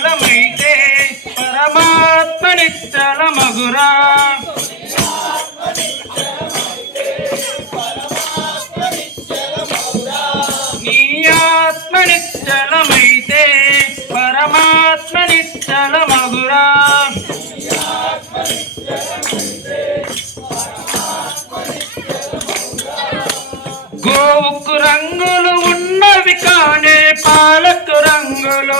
నిశ్చలమైతే పరమాత్మ నిశ్చలమగురా. నీ ఆత్మ నిశ్చలమైతే పరమాత్మ నిశ్చలమగురా. గోవుకు రంగులు ఉన్నవి కానే పాలకు రంగులు